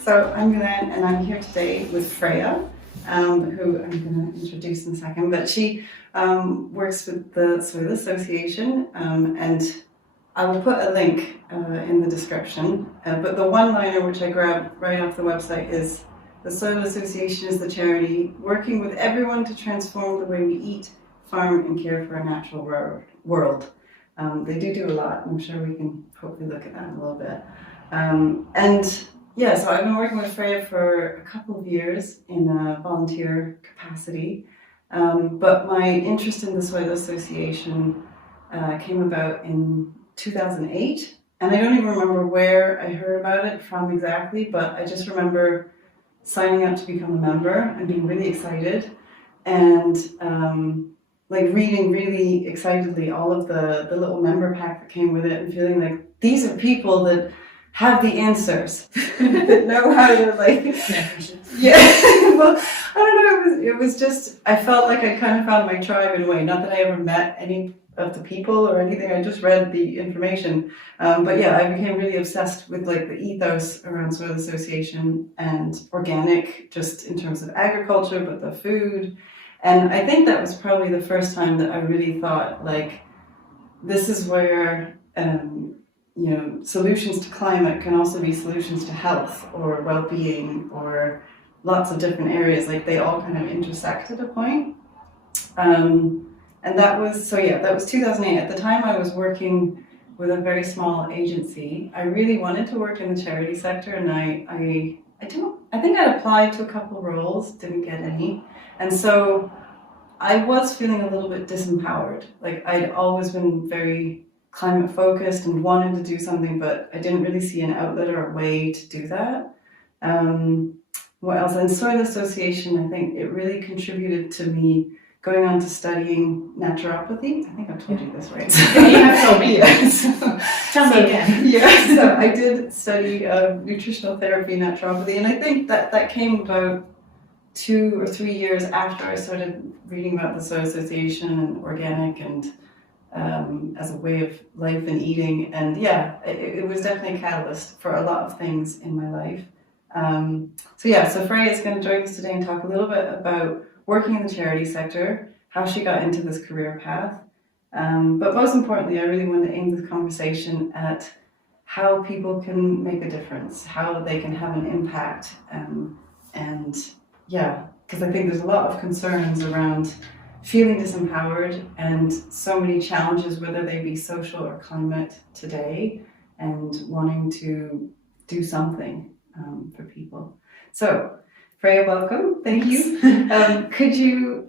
So I'm here today with Freya, who I'm going to introduce in a second, but she works with the Soil Association, and I will put a link in the description, but the one-liner which I grabbed right off the website is, the Soil Association is the charity working with everyone to transform the way we eat, farm and care for our natural world. They do a lot, and I'm sure we can hopefully look at that in a little bit. So I've been working with Freya for a couple of years in a volunteer capacity, but my interest in the Soil Association came about in 2008, and I don't even remember where I heard about it from exactly, but I just remember signing up to become a member and being really excited, and reading really excitedly all of the little member pack that came with it, and feeling like these are people that have the answers, that know how to well, I don't know, it was just, I felt like I kind of found my tribe in a way, not that I ever met any of the people or anything, I just read the information, but yeah, I became really obsessed with the ethos around Soil Association and organic, just in terms of agriculture, but the food. And I think that was probably the first time that I really thought, this is where solutions to climate can also be solutions to health or well-being or lots of different areas. They all kind of intersect at a point. And that was 2008. At the time I was working with a very small agency. I really wanted to work in the charity sector, and I think I applied to a couple of roles, didn't get any. And so I was feeling a little bit disempowered. I'd always been very climate focused and wanted to do something, but I didn't really see an outlet or a way to do that. What else? And Soil Association, I think it really contributed to me going on to studying naturopathy. I think I've told you this, right? Yeah, you have told me. Tell me again. Yeah, so I did study nutritional therapy, naturopathy, and I think that came about 2 or 3 years after I started reading about the Soil Association and organic and as a way of life and eating. And yeah, it was definitely a catalyst for a lot of things in my life. So Freya is going to join us today and talk a little bit about working in the charity sector, how she got into this career path. But most importantly, I really want to aim this conversation at how people can make a difference, how they can have an impact. Because I think there's a lot of concerns around feeling disempowered and so many challenges, whether they be social or climate today, and wanting to do something for people. So, Freya, welcome. Thank you. Could you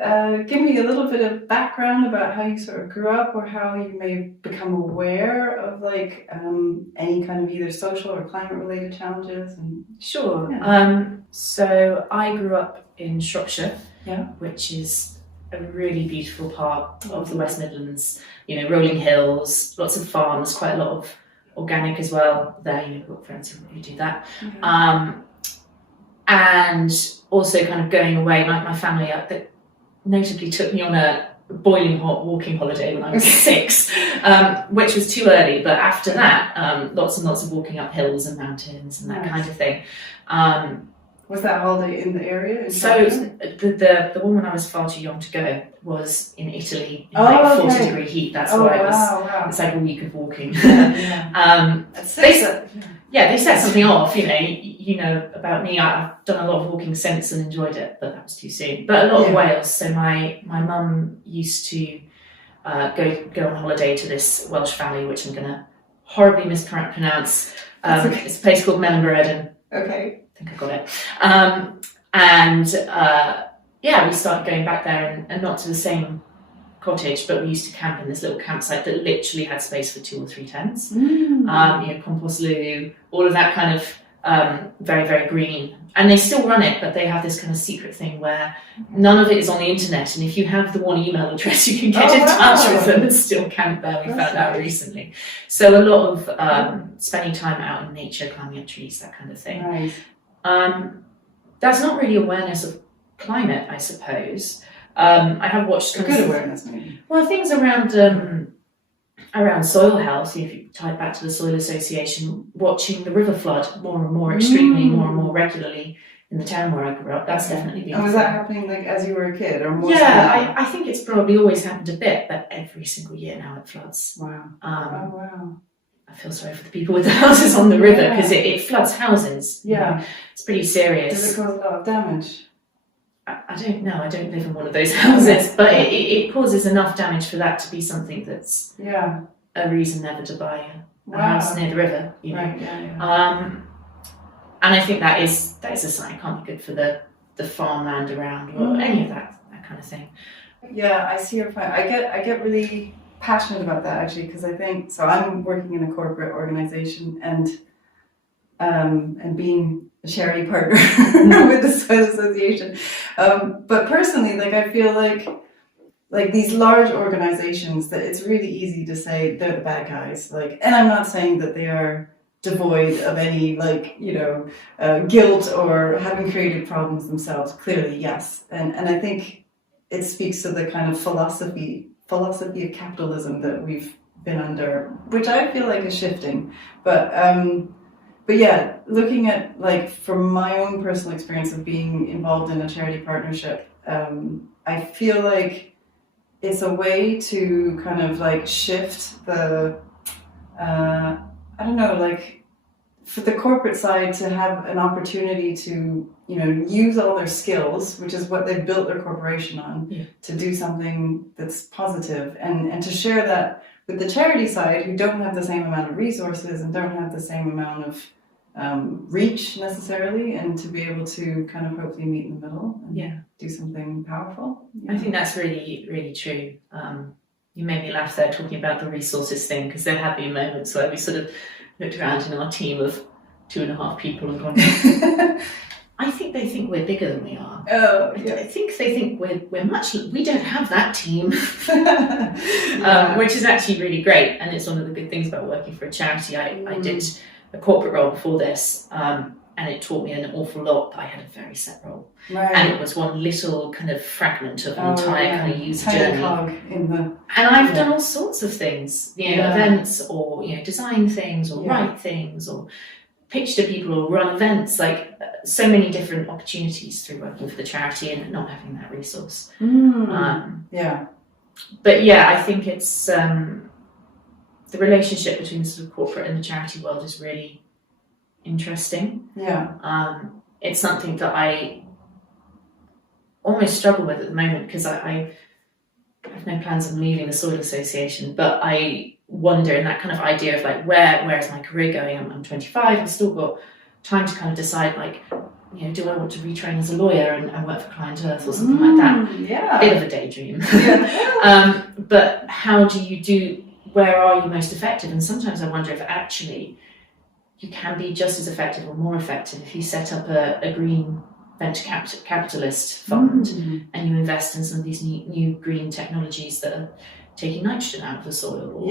give me a little bit of background about how you sort of grew up, or how you may become aware of any kind of either social or climate related challenges? Sure. Yeah. So I grew up in Shropshire, yeah, which is a really beautiful part of the West Midlands. Rolling hills, lots of farms, quite a lot of organic as well there. We've got friends who do that. Mm-hmm. And also kind of going away, my family that notably took me on a boiling hot walking holiday when I was 6, which was too early, but after that, lots and lots of walking up hills and mountains and that kind of thing. Was that holiday in the area? So the one when I was far too young to go was in Italy in 40-degree heat. That's why it was. Wow. It's like a week of walking. Yeah. They set something off. You know about me. I've done a lot of walking since and enjoyed it, but that was too soon. But a lot of Wales. So my mum used to go on holiday to this Welsh valley, which I'm going to horribly mispronounce. It's a place called Mellenbereden. Okay. I think I got it. We started going back there, and not to the same cottage, but we used to camp in this little campsite that literally had space for 2 or 3 tents. Compost loo, all of that kind of very, very green. And they still run it, but they have this kind of secret thing where none of it is on the internet, and if you have the one email address, you can get in touch with them and still camp there. We found out recently. So a lot of spending time out in nature, climbing up trees, that kind of thing. Nice. That's not really awareness of climate, I suppose. I have watched good awareness, maybe. Well, things around around soil health, if you tie it back to the Soil Association, watching the river flood more and more extremely, more and more regularly in the town where I grew up, that's definitely been. And was that happening like as you were a kid, or more? Yeah, I think it's probably always happened a bit, but every single year now it floods. Wow. Wow. I feel sorry for the people with the houses on the river, because it floods houses. Yeah. You know, it's pretty serious. Does it cause a lot of damage? I don't know. I don't live in one of those houses, but it causes enough damage for that to be something that's a reason never to buy a house near the river. You know? Right. Yeah. And I think that is a sign. It can't be good for the farmland around or any of that kind of thing. Yeah, I see your point. I get really passionate about that, actually, because I think so. I'm working in a corporate organization and being a charity partner with the Soil Association. But personally, like, I feel like these large organizations, that it's really easy to say they're the bad guys. Like, and I'm not saying that they are devoid of any, like, guilt or having created problems themselves. Clearly, yes. And I think it speaks to the kind of philosophy of capitalism that we've been under, which I feel like is shifting. But yeah, looking at, like, from my own personal experience of being involved in a charity partnership, I feel like it's a way to kind of like shift the, I don't know, like, for the corporate side to have an opportunity to, use all their skills, which is what they've built their corporation on, to do something that's positive, and to share that with the charity side, who don't have the same amount of resources and don't have the same amount of reach necessarily, and to be able to kind of hopefully meet in the middle and do something powerful. I think that's really, really true. You made me laugh there talking about the resources thing, because there have been moments where we sort of looked around in our team of 2.5 people and gone, I think they think we're bigger than we are. Oh, I think they think we're much. We don't have that team, which is actually really great, and it's one of the good things about working for a charity. I did a corporate role before this, and it taught me an awful lot. But I had a very set role, and it was one little kind of fragment of an entire kind of user journey. And I've done all sorts of things, events, or design things, or write things, or pitch to people, or run events, like so many different opportunities through working for the charity and not having that resource. But yeah, I think it's the relationship between the sort of corporate and the charity world is really interesting. It's something that I almost struggle with at the moment, because I have no plans on leaving the Soil Association, but I wonder, in that kind of idea of like, where is my career going? I'm 25, I've still got time to kind of decide, like, do I want to retrain as a lawyer and work for Client Earth or something like that? Bit of a daydream. But how where are you most effective? And sometimes I wonder if actually you can be just as effective or more effective if you set up a green venture capitalist fund and you invest in some of these new green technologies that are taking nitrogen out of the soil.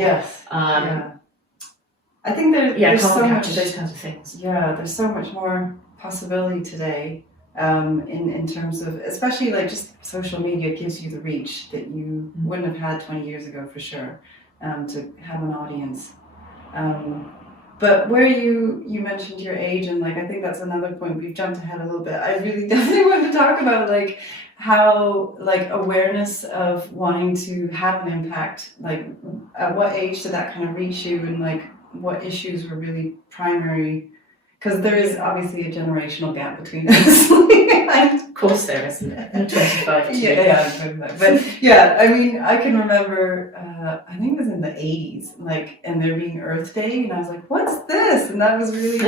I think there's so much, those kinds of things. There's so much more possibility today, in terms of, especially like just social media gives you the reach that you wouldn't have had 20 years ago for sure, to have an audience. But where you mentioned your age, and like, I think that's another point, we've jumped ahead a little bit. I really definitely want to talk about like how, like, awareness of wanting to have an impact, like at what age did that kind of reach you, and like what issues were really primary? Because there is obviously a generational gap between us. Of course there is, isn't it? I'm 25 too. Yeah, 25. But yeah, I mean, I can remember, I think it was in the 80s, like, and there being Earth Day, and I was like, what's this? And that was really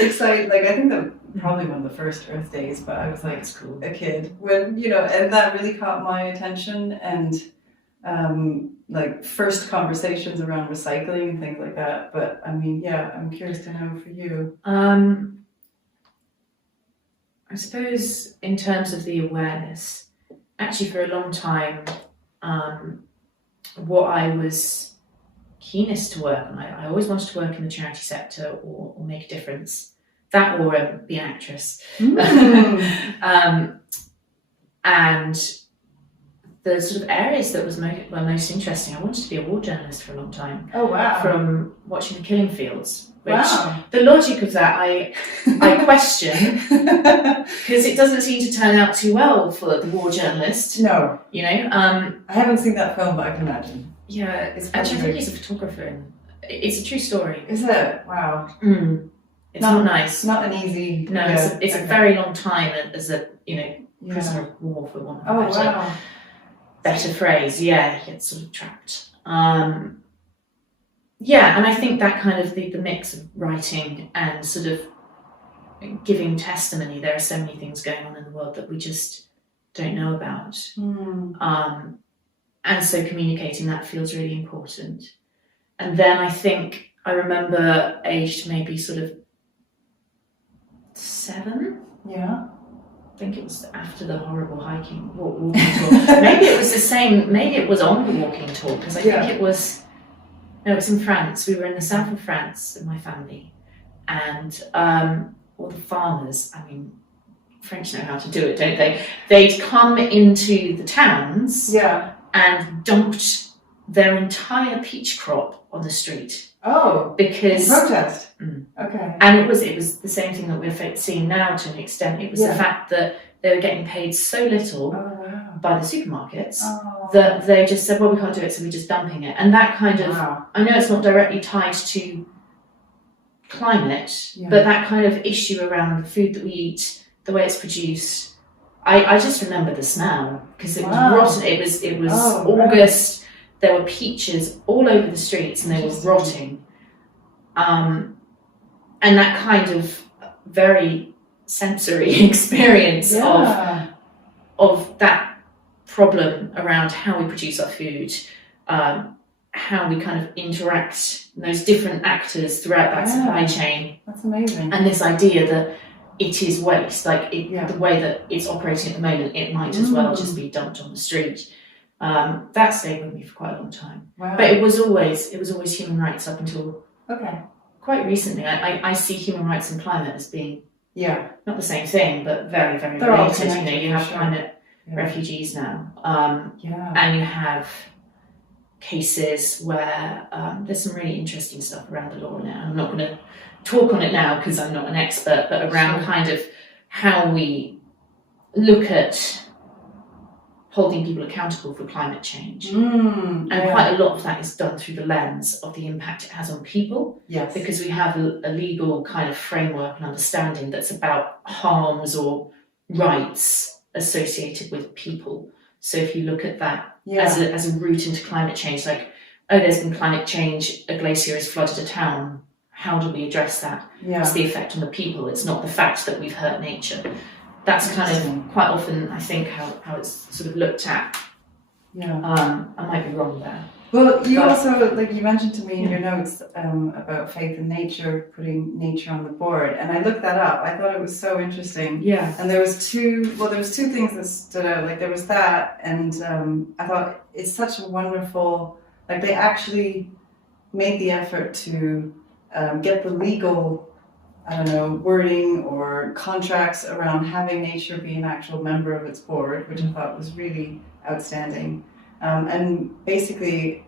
exciting. Like, I think that probably one of the first Earth Days, but I was like, that's cool. A kid when, and that really caught my attention, and like first conversations around recycling and things like that. But I mean, I'm curious to know for you. I suppose in terms of the awareness, actually for a long time, what I was keenest to work on, I always wanted to work in the charity sector or make a difference. That or be an actress. And the sort of areas that were most interesting, I wanted to be a war journalist for a long time. Oh wow! From watching the killing fields, which Wow. the logic of that I question, because it doesn't seem to turn out too well for the war journalist. No, you know. I haven't seen that film, but I can imagine. Yeah, It's actually, I think fascinating. he's a photographer, and it's a true story. Is it? Wow. It's not nice. Not an easy. No, yeah, it's okay. a very long time as a Yeah. prisoner of war, for want Oh of a wow. better phrase. Yeah, he gets sort of trapped. Yeah, and I think that kind of the mix of writing and sort of giving testimony. There are so many things going on in the world that we just don't know about. And so communicating that feels really important. And then I remember aged maybe sort of 7. Yeah. I think it was after the horrible walking tour. Maybe it was the same, maybe it was on the walking tour, because I think it was in France. We were in the south of France with my family, and all the farmers, I mean, French know how to do it, don't they? They'd come into the towns and dumped their entire peach crop on the street. Oh, because protest. Okay. And it was the same thing that we're seeing now to an extent. It was the fact that they were getting paid so little by the supermarkets that they just said, well, we can't do it, so we're just dumping it. And that kind of, I know it's not directly tied to climate, but that kind of issue around the food that we eat, the way it's produced, I just remember the smell, because it was rotten. It was August. There were peaches all over the streets, and they were rotting. And that kind of very sensory experience of that problem around how we produce our food, how we kind of interact, those different actors throughout that supply chain. That's amazing. And this idea that it is waste, like the way that it's operating at the moment, it might as well just be dumped on the street. That stayed with me for quite a long time. Wow. But it was always human rights up until quite recently. I see human rights and climate as being not the same thing, but very, very They're all related. connected, You have for sure. climate refugees now, and you have cases where there's some really interesting stuff around the law now. I'm not going to talk on it now because I'm not an expert, but around kind of how we look at holding people accountable for climate change. And quite a lot of that is done through the lens of the impact it has on people. Yes. Because we have a legal kind of framework and understanding that's about harms or rights associated with people. So if you look at that as a route into climate change, like, oh, there's been climate change, a glacier has flooded a town, how do we address that? It's the effect on the people, it's not the fact that we've hurt nature. That's kind of quite often, I think, how it's sort of looked at. I might be wrong there. Well, also, like you mentioned to me in your notes about faith in nature, putting nature on the board, and I looked that up. I thought it was so interesting. Yeah. And there was two things that stood out. Like there was that, and I thought it's such a wonderful, like they actually made the effort to get the legal, wording or contracts around having nature be an actual member of its board, which I thought was really outstanding. And basically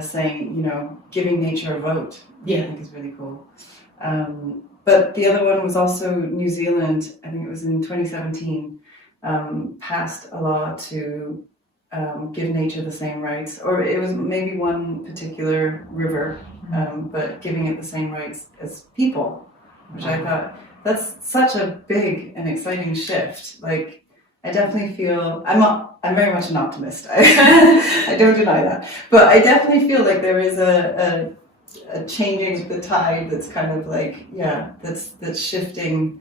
saying, giving nature a vote, which I think is really cool. But the other one was also New Zealand, I think it was in 2017, passed a law to give nature the same rights, or it was maybe one particular river, but giving it the same rights as people, which I thought, that's such a big and exciting shift. Like, I definitely feel, I'm very much an optimist. I don't deny that. But I definitely feel like there is a changing of the tide that's kind of like, that's shifting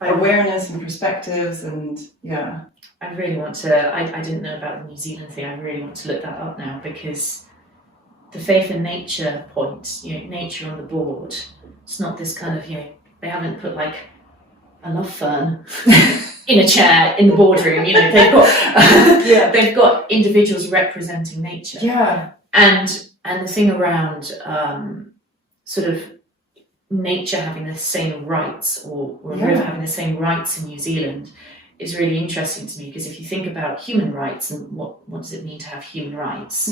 awareness and perspectives and, I really want to, I didn't know about the New Zealand thing, I really want to look that up now, because the faith in nature point, nature on the board, it's not this kind of, they haven't put like a love fern in a chair in the boardroom, they've got individuals representing nature. And the thing around sort of nature having the same rights or a river having the same rights in New Zealand is really interesting to me, because if you think about human rights and what does it mean to have human rights,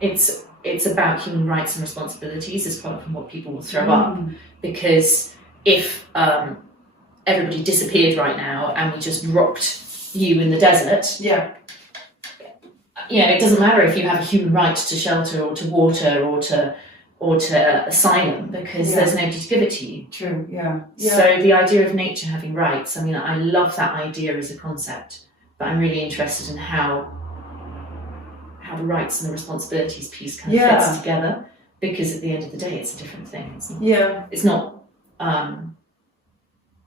it's about human rights and responsibilities as part of what people will throw up. Because if everybody disappeared right now and we just dropped you in the desert, it doesn't matter if you have a human right to shelter or to water or to asylum, because there's nobody to give it to you. True. So the idea of nature having rights, I mean, I love that idea as a concept, but I'm really interested in how the rights and the responsibilities piece kind of fits together, because at the end of the day, it's a different thing. It's not.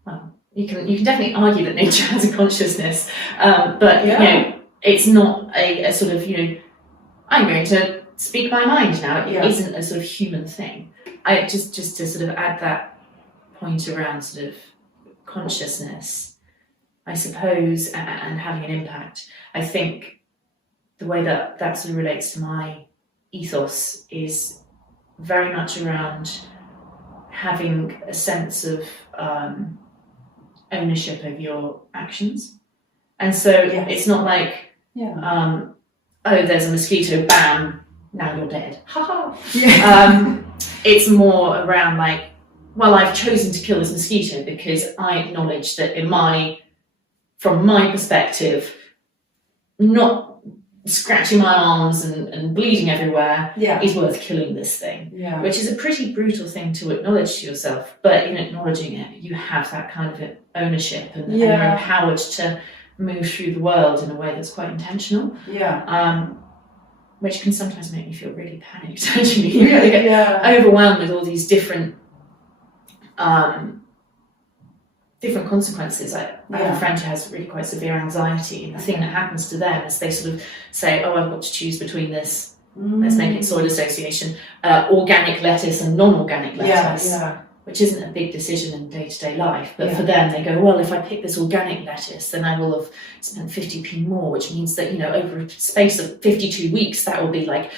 Well, you can definitely argue that nature has a consciousness, but it's not a sort of I'm going to speak my mind now. It isn't a sort of human thing. I just to sort of add that point around sort of consciousness, I suppose, and having an impact. I think the way that sort of relates to my ethos is very much around having a sense of ownership of your actions. And so it's not like, oh, there's a mosquito, bam, now you're dead. Ha ha. It's more around like, well, I've chosen to kill this mosquito because I acknowledge that from my perspective, not scratching my arms and bleeding everywhere is worth killing this thing, which is a pretty brutal thing to acknowledge to yourself. But in acknowledging it, you have that kind of ownership, and you're empowered to move through the world in a way that's quite intentional, which can sometimes make me feel really panicked, actually. You really get overwhelmed with all these different consequences. I have a friend who has really quite severe anxiety, and the thing that happens to them is they sort of say, oh, I've got to choose between this, let's make it soil association, organic lettuce and non-organic lettuce, which isn't a big decision in day-to-day life, but for them they go, well, if I pick this organic lettuce, then I will have spent 50p more, which means that over a space of 52 weeks that will be like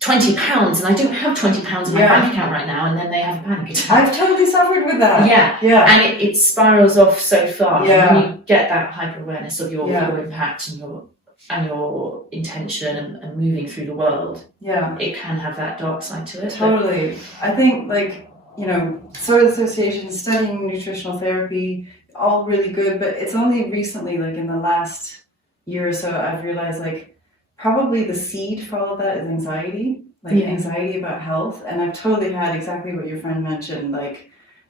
£20, and I don't have £20 in my bank account right now, and then they have a panic attack. I've totally suffered with that. And it spirals off so far. And when you get that hyper awareness of your impact and your intention and moving through the world, it can have that dark side to it. Totally. I think soil association, studying nutritional therapy, all really good, but it's only recently, like in the last year or so, I've realized probably the seed for all of that is anxiety, anxiety about health. And I've totally had exactly what your friend mentioned,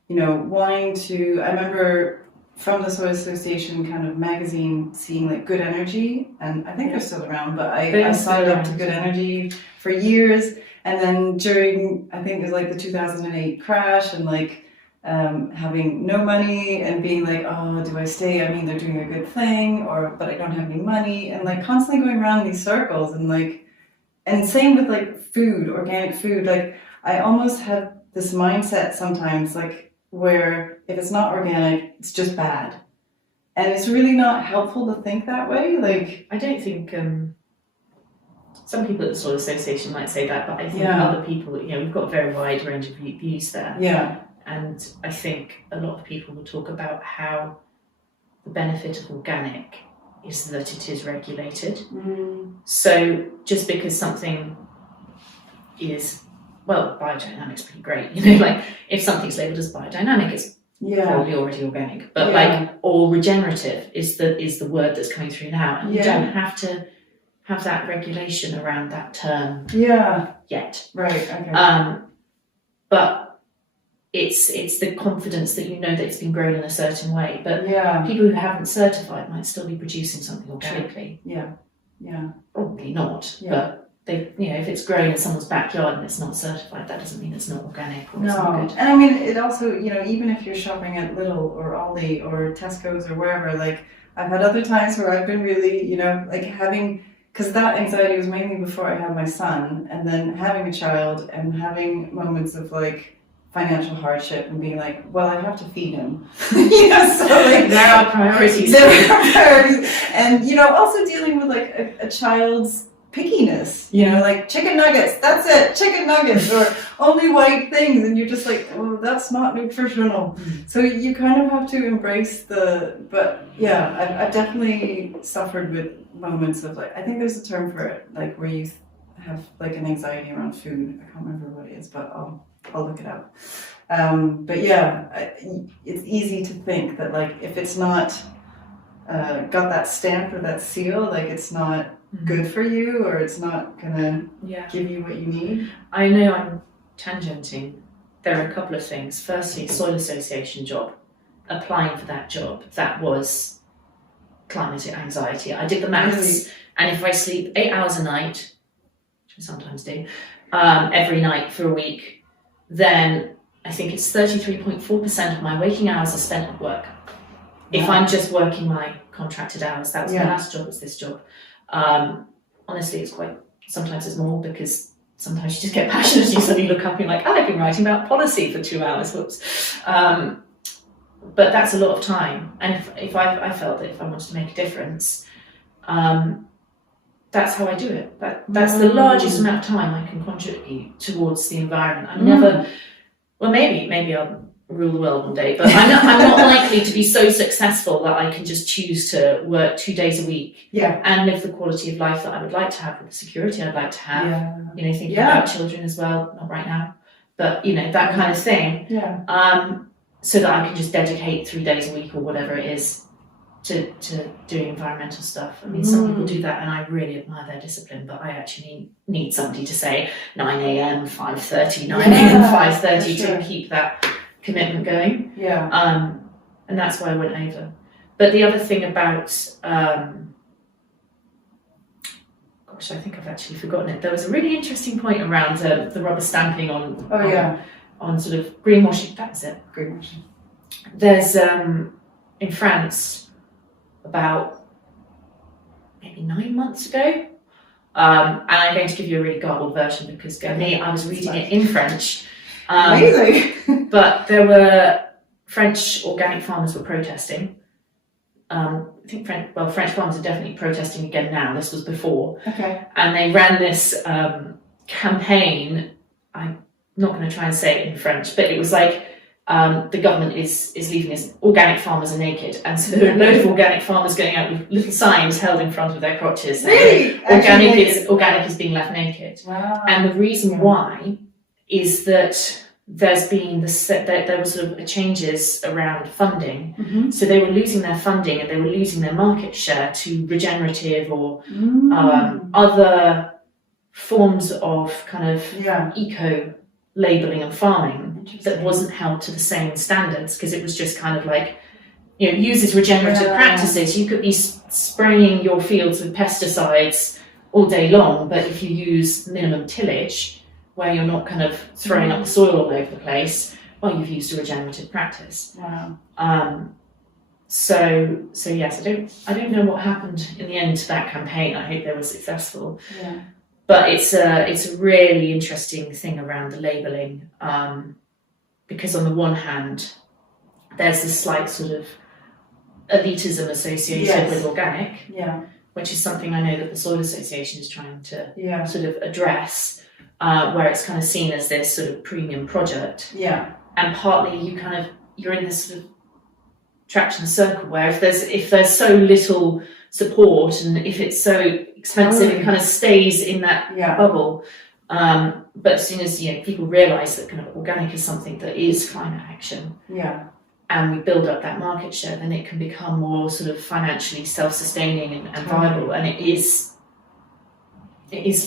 wanting to, I remember from the Soil Association kind of magazine seeing Good Energy, and I think they're still around, but I signed up to Good Energy for years. And then during, I think it was the 2008 crash, and having no money and being oh, do I stay? I mean, they're doing a good thing, but I don't have any money, and constantly going around these circles, and same with food, organic food. I almost have this mindset sometimes where if it's not organic, it's just bad, and it's really not helpful to think that way. I don't think some people at the Soil Association might say that, but I think other people, we've got a very wide range of views there. And I think a lot of people will talk about how the benefit of organic is that it is regulated. So just because something is, biodynamic's pretty great, if something's labelled as biodynamic, it's probably already organic. But or regenerative is the word that's coming through now. And you don't have to have that regulation around that term yet. Right, okay. But it's the confidence that that it's been grown in a certain way. But people who haven't certified might still be producing something organically. Probably not. But they, if it's grown in someone's backyard and it's not certified, that doesn't mean it's not organic or it's not good. And I mean, it also, even if you're shopping at Lidl or Aldi or Tesco's or wherever, I've had other times where I've been really, having, because that anxiety was mainly before I had my son, and then having a child and having moments of financial hardship and being well, I have to feed him. So there are priorities. And also dealing with a child's pickiness, you know, like chicken nuggets, that's it, chicken nuggets, or only white things, and you're just like, oh, that's not nutritional. So you kind of have to embrace but yeah, I've definitely suffered with moments of like, I think there's a term for it, like where you have like an anxiety around food. I can't remember what it is, but I'll look it up. But yeah, it's easy to think that like if it's not got that stamp or that seal, like it's not good for you, or it's not gonna give you what you need. I know I'm tangenting. There are a couple of things. Firstly, soil association job. Applying for that job, that was climate anxiety. I did the maths, and if I sleep 8 hours a night, which I sometimes do, every night for a week, then I think it's 33.4% of my waking hours are spent at work. If I'm just working my contracted hours, that was my last job, it's this job. Honestly, sometimes it's more, because sometimes you just get passionate and you suddenly look up and you're like, oh, I've been writing about policy for 2 hours, whoops. But that's a lot of time. And if I felt that if I wanted to make a difference, that's how I do it. That's the largest amount of time I can contribute towards the environment. I'm never, well, maybe I'll rule the world one day, but I'm not likely to be so successful that I can just choose to work 2 days a week and live the quality of life that I would like to have, with the security I'd like to have, you know, thinking about children as well, not right now, but you know, that kind of thing, so that I can just dedicate 3 days a week or whatever it is to doing environmental stuff. I mean, some people do that and I really admire their discipline, but I actually need somebody to say 9 a.m, 5:30, 9 a.m, 5:30 to keep that commitment going. And that's why I went over. But the other thing about gosh, I think I've actually forgotten it. There was a really interesting point around the rubber stamping on sort of greenwashing. That's it, greenwashing. There's in France about maybe 9 months ago, and I'm going to give you a really garbled version because I was reading it in French. Amazing. But there were French organic farmers were protesting. I think French farmers are definitely protesting again now. This was before. Okay. And they ran this campaign. I'm not going to try and say it in French, but it was like the government is leaving us, organic farmers are naked. And so there were a load of organic farmers going out with little signs held in front of their crotches saying, organic is being left naked. Wow. And the reason why is that there was sort of changes around funding. So they were losing their funding and they were losing their market share to regenerative or other forms of kind of eco labelling and farming that wasn't held to the same standards, because it was just kind of like, you know, uses regenerative practices. You could be spraying your fields with pesticides all day long, but if you use minimum tillage, where you're not kind of throwing up the soil all over the place, well, you've used a regenerative practice. Wow. So yes, I don't know what happened in the end to that campaign. I hope they were successful. But it's a really interesting thing around the labelling, because on the one hand, there's this slight sort of elitism associated with organic, which is something I know that the Soil Association is trying to sort of address. Where it's kind of seen as this sort of premium product. And partly you're in this sort of traction circle where if there's so little support and if it's so expensive, it kind of stays in that bubble. But as soon as people realise that kind of organic is something that is climate action, and we build up that market share, then it can become more sort of financially self-sustaining and viable, and it is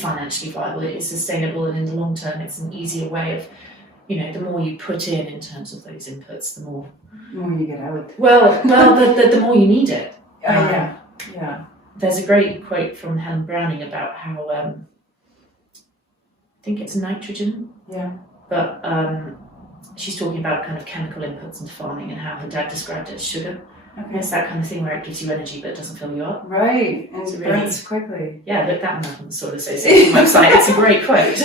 financially viable, it is sustainable, and in the long term it's an easier way of, the more you put in terms of those inputs, the more you get out. Well, the more you need it. Yeah. There's a great quote from Helen Browning about how I think it's nitrogen. But she's talking about kind of chemical inputs into farming and how her dad described it as sugar. Okay. It's that kind of thing where it gives you energy but it doesn't fill you up. Right, and it burns quickly. Yeah, look that one up on the Soil Association website. It's a great quote.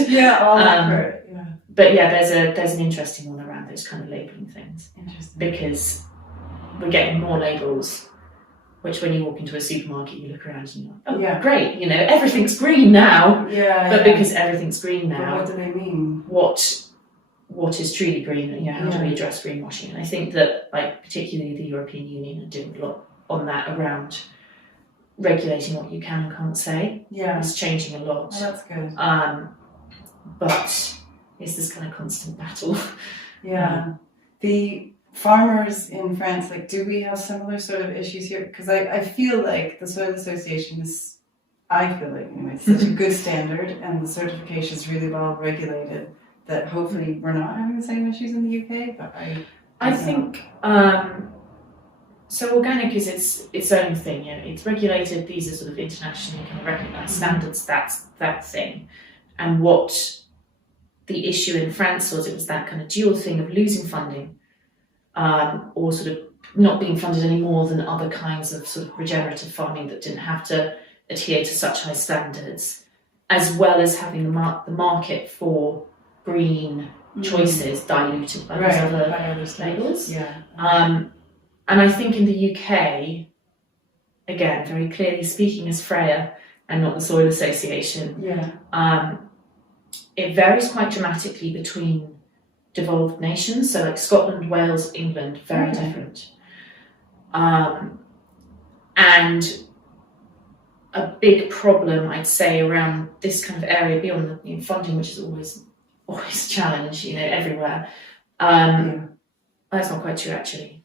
But there's an interesting one around those kind of labelling things. Interesting. Because we're getting more labels which when you walk into a supermarket, you look around and you're like, oh, Yeah. great, everything's green now. Yeah. But because everything's green But now, what do they mean? what is truly green? How do we address greenwashing? And I think that, like, particularly the European Union are doing a lot on that around regulating what you can and can't say. Yeah. It's changing a lot. Oh, that's good. But it's this kind of constant battle. Yeah. The farmers in France, like, do we have similar sort of issues here? Because I feel like the Soil Association is, I feel like, anyway, it's such a good standard and the certification is really well regulated that hopefully we're not having the same issues in the UK, but I think, so organic is its own thing, it's regulated, these are sort of internationally kind of recognised standards, that's that thing. And what the issue in France was, it was that kind of dual thing of losing funding, or sort of not being funded any more than other kinds of sort of regenerative farming that didn't have to adhere to such high standards, as well as having the market for green choices diluted by those other labels. Yeah. And I think in the UK, again, very clearly speaking as Freya and not the Soil Association, it varies quite dramatically between devolved nations. So like Scotland, Wales, England, very different. And a big problem, I'd say, around this kind of area beyond the funding, which is always a challenge, everywhere. That's not quite true, actually.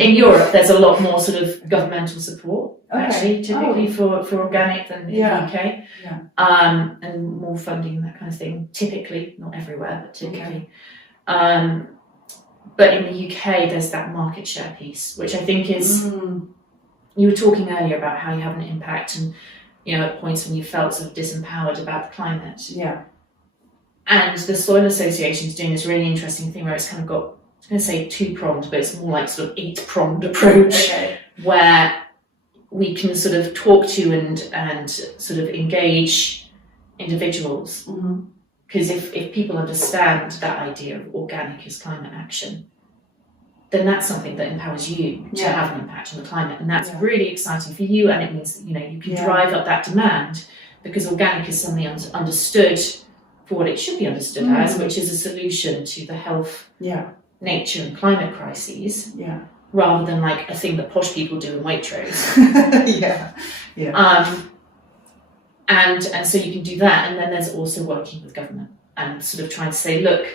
In Europe, there's a lot more sort of governmental support, actually, typically for organic than in the UK. And more funding and that kind of thing, typically, not everywhere, but typically. But in the UK, there's that market share piece, which I think is, you were talking earlier about how you have an impact and, at points when you felt sort of disempowered about the climate. Yeah. And the Soil Association is doing this really interesting thing where it's kind of got, I was going to say two-pronged, but it's more like sort of eight-pronged approach, where we can sort of talk to and sort of engage individuals. Because if people understand that idea of organic as climate action, then that's something that empowers you to have an impact on the climate. And that's really exciting for you, and it means that, you can drive up that demand, because organic is something understood for what it should be understood as, which is a solution to the health, nature and climate crises, rather than like a thing that posh people do in Waitrose. And so you can do that, and then there's also working with government and sort of trying to say, look,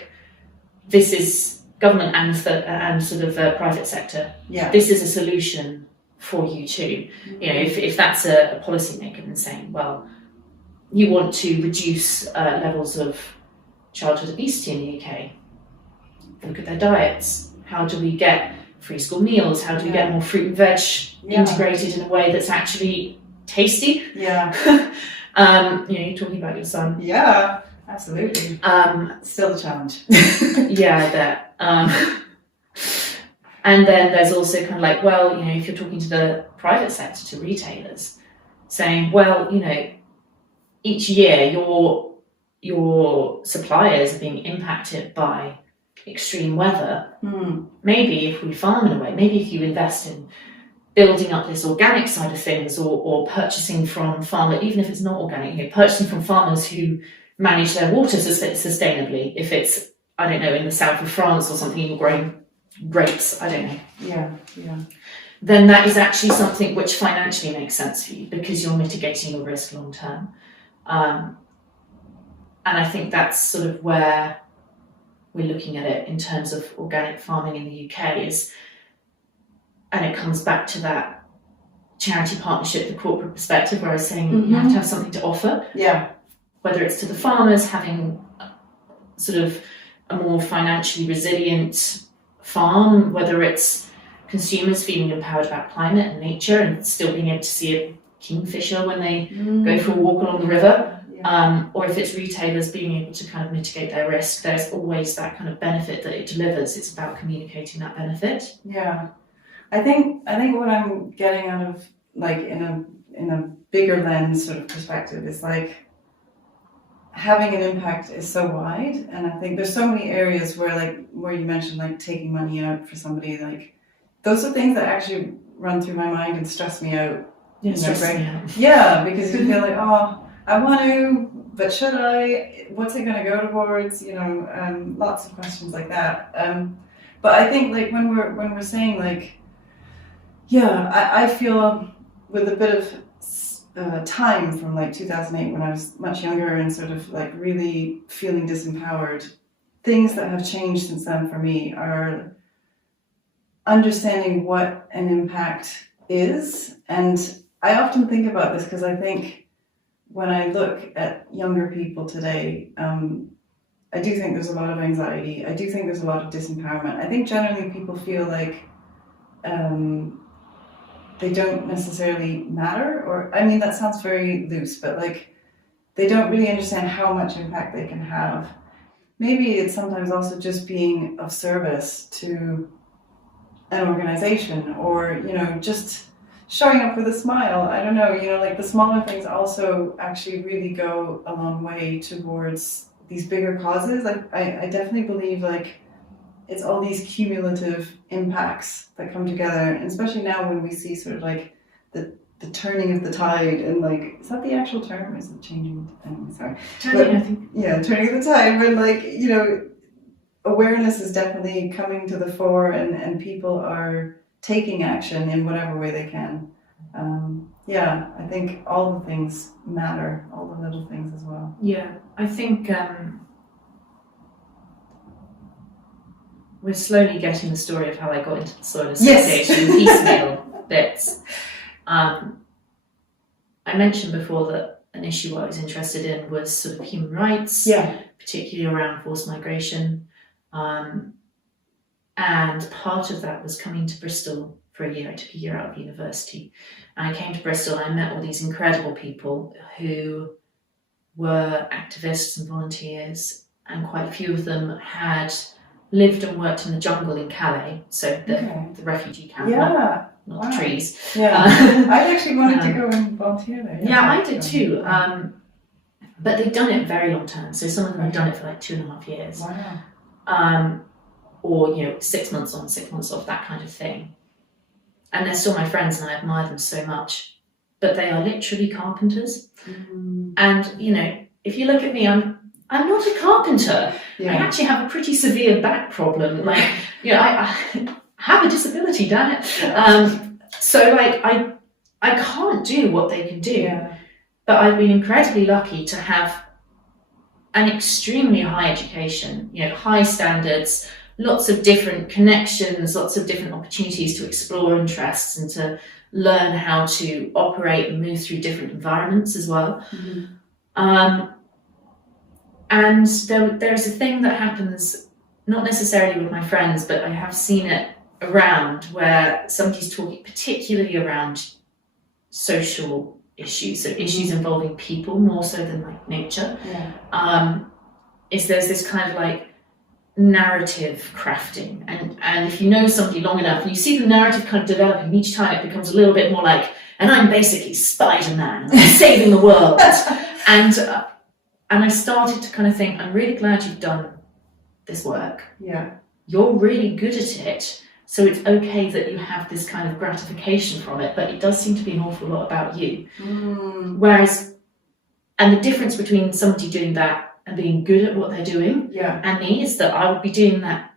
this is government and sort of private sector. This is a solution for you too. If that's a policymaker and saying, well, you want to reduce levels of childhood obesity in the UK, look at their diets. How do we get free school meals? How do we get more fruit and veg integrated in a way that's actually tasty? Yeah. You're talking about your son. Yeah, absolutely. Still a challenge. Yeah, I bet. And then there's also kind of like, well, if you're talking to the private sector, to retailers, saying, well, each year your suppliers are being impacted by extreme weather. Maybe if we farm in a way, maybe if you invest in building up this organic side of things, or purchasing from farmers, even if it's not organic, purchasing from farmers who manage their water sustainably. If it's, I don't know, in the south of France or something, you're growing grapes, I don't know. Then that is actually something which financially makes sense for you, because you're mitigating your risk long term. And I think that's sort of where we're looking at it in terms of organic farming in the UK is, and it comes back to that charity partnership, the corporate perspective, where I was saying you have to have something to offer. Whether it's to the farmers having sort of a more financially resilient farm, whether it's consumers feeling empowered about climate and nature and still being able to see a kingfisher when they go for a walk along the river. Or if it's retailers being able to kind of mitigate their risk, there's always that kind of benefit that it delivers. It's about communicating that benefit. I think what I'm getting out of, like, in a bigger lens sort of perspective, is like having an impact is so wide, and I think there's so many areas where you mentioned, like, taking money out for somebody, like those are things that actually run through my mind and stress me out. Yeah, Yeah, because you feel like, oh, I want to, but should I? What's it going to go towards? Lots of questions like that. But I think like when we're saying like, yeah, I feel with a bit of time from like 2008 when I was much younger and sort of like really feeling disempowered, things that have changed since then for me are understanding what an impact is. And I often think about this because I think when I look at younger people today, I do think there's a lot of anxiety. I do think there's a lot of disempowerment. I think generally people feel like they don't necessarily matter, or I mean that sounds very loose, but like they don't really understand how much impact they can have. Maybe it's sometimes also just being of service to an organization, or just showing up with a smile. I don't know, like the smaller things also actually really go a long way towards these bigger causes. I definitely believe like it's all these cumulative impacts that come together, and especially now when we see sort of like the turning of the tide, and like, is that the actual term? Is it changing? Sorry. Turning, I think. Yeah, turning of the tide, when like, awareness is definitely coming to the fore, and people are taking action in whatever way they can. I think all the things matter, all the little things as well. Yeah, I think we're slowly getting the story of how I got into the Soil Association piecemeal bits. I mentioned before that an issue I was interested in was sort of human rights, particularly around forced migration. And part of that was coming to Bristol for a year. I took a year out of university. And I came to Bristol and I met all these incredible people who were activists and volunteers, and quite a few of them had lived and worked in the jungle in Calais, so the refugee camp, not the trees. Yeah, I actually wanted to go and volunteer there. Yeah, I did too. But they'd done it very long term, so some of them had done it for like 2.5 years. Wow. Or 6 months on, 6 months off, that kind of thing. And they're still my friends, and I admire them so much. But they are literally carpenters. Mm-hmm. And if you look at me, I'm not a carpenter. Yeah. I actually have a pretty severe back problem. Like, I have a disability, damn it. So like I can't do what they can do. Yeah. But I've been incredibly lucky to have an extremely high education, high standards, lots of different connections, lots of different opportunities to explore interests and to learn how to operate and move through different environments as well. Mm-hmm. And there's a thing that happens, not necessarily with my friends, but I have seen it around, where somebody's talking particularly around social issues, so issues involving people more so than like nature. Yeah. Is there's this kind of like narrative crafting, and if you know somebody long enough, and you see the narrative kind of developing, each time it becomes a little bit more like, and I'm basically Spider-Man, and I'm saving the world. And I started to kind of think, I'm really glad you've done this work. Yeah. You're really good at it, so it's okay that you have this kind of gratification from it, but it does seem to be an awful lot about you. Mm. Whereas, and the difference between somebody doing that and being good at what they're doing, and me, is that I would be doing that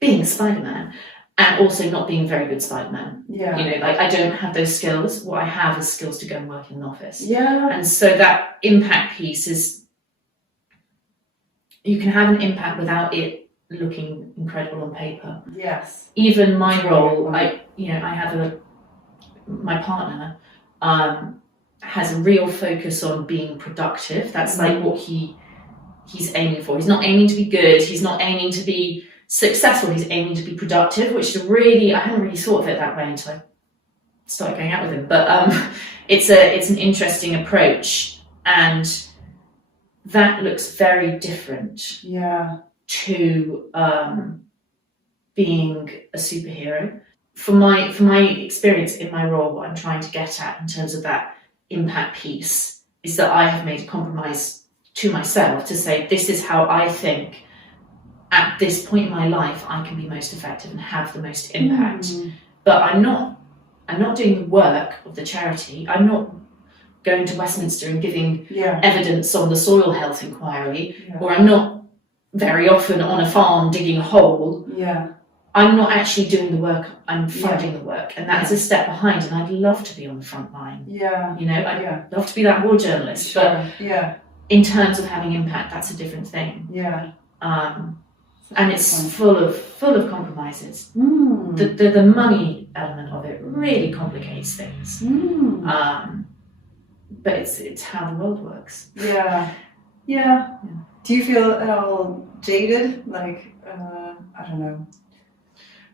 being Spider-Man, and also not being very good Spider-Man. Yeah. Like I don't have those skills. What I have is skills to go and work in an office. Yeah. And so that impact piece is, you can have an impact without it looking incredible on paper. Yes. Even my role, my partner has a real focus on being productive. That's like what he's aiming for. He's not aiming to be good. He's not aiming to be successful. He's aiming to be productive, which is really, I hadn't really thought of it that way until I started going out with him. But it's an interesting approach, and that looks very different to being a superhero. For my experience in my role, what I'm trying to get at in terms of that impact piece is that I have made a compromise to myself to say, this is how I think at this point in my life I can be most effective and have the most impact. but I'm not doing the work of the charity. I'm not going to Westminster and giving evidence on the soil health inquiry, or I'm not very often on a farm digging a hole. I'm not actually doing the work, I'm funding the work, and that is a step behind, and I'd love to be on the front line. I'd love to be that war journalist, but in terms of having impact, that's a different thing. And it's full of compromises. The money element of it really complicates things. But it's how the world works. Yeah. Do you feel at all jaded? Like, I don't know.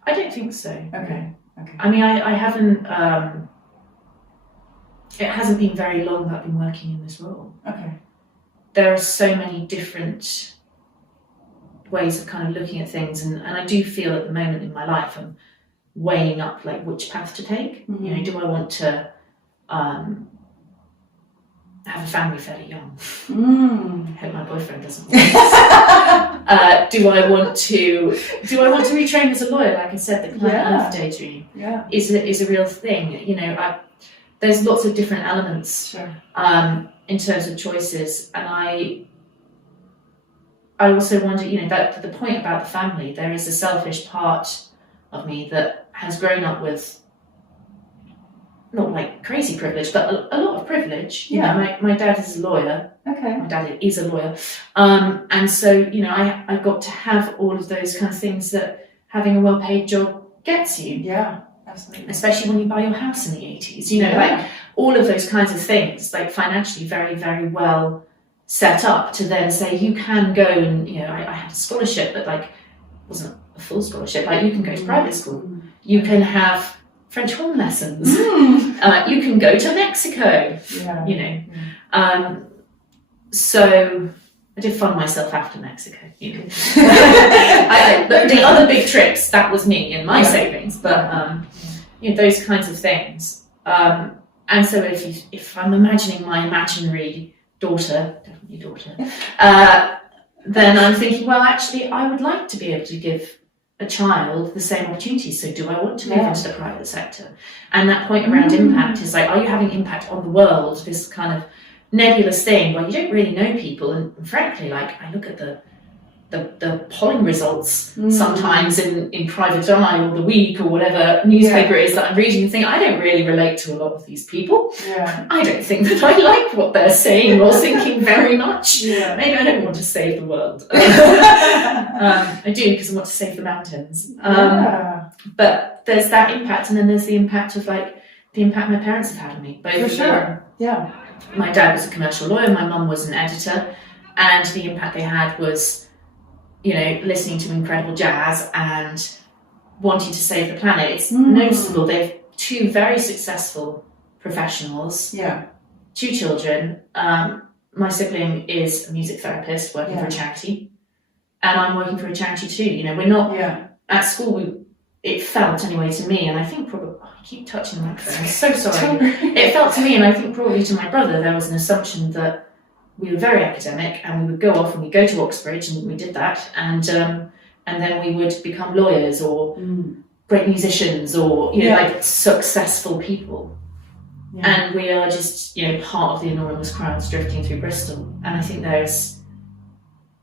I don't think so. Okay. I mean, I haven't, it hasn't been very long that I've been working in this role. Okay. There are so many different ways of kind of looking at things, and I do feel at the moment in my life I'm weighing up like which path to take. Do I want to have a family fairly young? I hope my boyfriend doesn't want this. Do I want to retrain as a lawyer? Like I said, the client earth daydream is a real thing. There's lots of different elements in terms of choices, and I also wonder, that the point about the family, there is a selfish part of me that has grown up with not like crazy privilege, but a lot of privilege. My dad is a lawyer. Okay. My dad is a lawyer. And so, I got to have all of those kind of things that having a well-paid job gets you. Yeah, absolutely. Especially when you buy your house in the 80s, like all of those kinds of things, like financially very, very well set up to then say you can go and, I had a scholarship, but like wasn't a full scholarship. Like you can go to private school. You can have French horn lessons. You can go to Mexico. So I did fund myself after Mexico. The other big trips, that was me and my savings, but those kinds of things. And so if I'm imagining my imaginary daughter, definitely daughter, then I'm thinking, well, actually, I would like to be able to give a child the same opportunities. So do I want to move into the private sector? And that point around impact is like, are you having impact on the world? This kind of nebulous thing where you don't really know people. And frankly, like I look at the polling results sometimes in Private Eye or The Week or whatever newspaper it is that I'm reading and think, I don't really relate to a lot of these people. I don't think that I like what they're saying or thinking very much. Maybe I don't want to save the world. I do, because I want to save the mountains. But there's that impact, and then there's the impact of like the impact my parents have had on me. Both For sure. My dad was a commercial lawyer, my mum was an editor, and the impact they had was listening to incredible jazz and wanting to save the planet. It's noticeable. They have two very successful professionals, 2 children. My sibling is a music therapist working for a charity, and I'm working for a charity too. We're not at school. It felt anyway to me, and I think probably I keep touching the microphone. I'm so sorry. It felt to me, and I think probably to my brother, there was an assumption that we were very academic, and we would go off and we'd go to Oxbridge, and we did that, and then we would become lawyers or great musicians or like successful people. And we are just part of the enormous crowds drifting through Bristol, and I think there's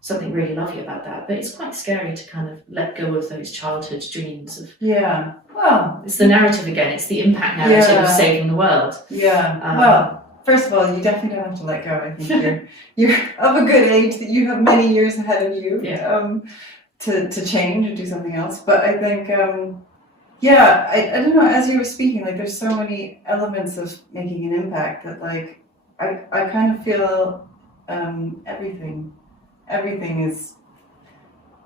something really lovely about that, but it's quite scary to kind of let go of those childhood dreams of well, it's the narrative again, it's the impact narrative of saving the world. Well, first of all, you definitely don't have to let go. I think you're of a good age that you have many years ahead of you to change and do something else. But I think, I don't know, as you were speaking, like there's so many elements of making an impact that like, I kind of feel everything is,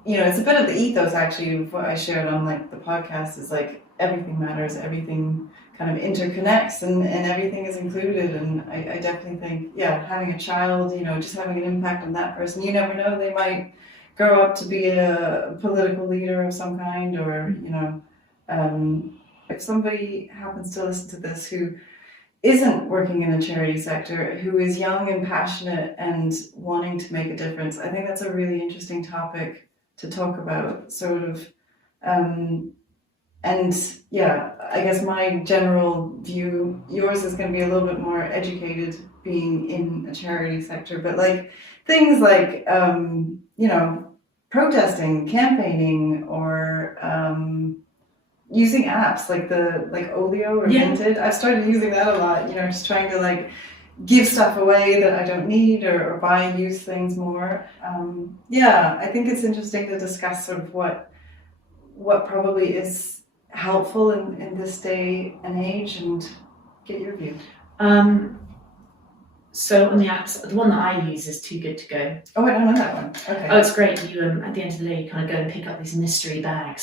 it's a bit of the ethos actually of what I shared on like the podcast is like everything matters, everything kind of interconnects and everything is included. And I definitely think, having a child, just having an impact on that person, you never know, they might grow up to be a political leader of some kind, or, if somebody happens to listen to this who isn't working in the charity sector, who is young and passionate and wanting to make a difference, I think that's a really interesting topic to talk about, sort of, And yeah, I guess my general view, yours is going to be a little bit more educated being in a charity sector, but like things like, you know, protesting, campaigning, or using apps like Olio or Minted. I've started using that a lot, you know, just trying to like give stuff away that I don't need or buy and use things more. Yeah, I think it's interesting to discuss sort of what probably is helpful in this day and age and get your view. So on the apps, the one that I use is Too Good To Go. Oh, I don't know that one. Okay. Oh, it's great. You at the end of the day, you kind of go and pick up these mystery bags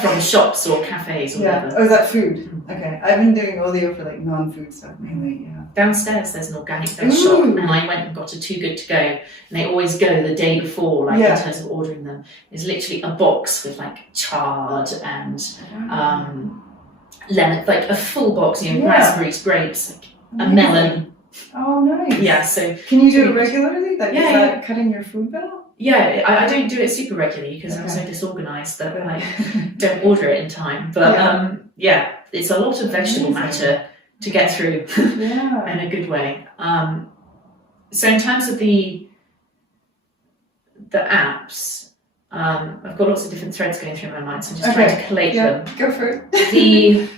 from shops or cafes or whatever. Oh, is that food? Okay. I've been doing Olio for like non-food stuff mainly, yeah. Downstairs there's an organic veg shop, and I went and got a Too Good To Go, and they always go the day before, like in terms of ordering them. It's literally a box with like chard and lemon, like a full box, you know, raspberries, grapes, like a melon. Oh, nice. Yeah, so can you do it regularly? Like, is that cutting your food bill? Yeah, I don't do it super regularly because I'm so disorganized that I don't order it in time. But it's a lot of vegetable matter to get through in a good way. So in terms of the apps, I've got lots of different threads going through my mind, so I'm just trying to collate them. Go for it. The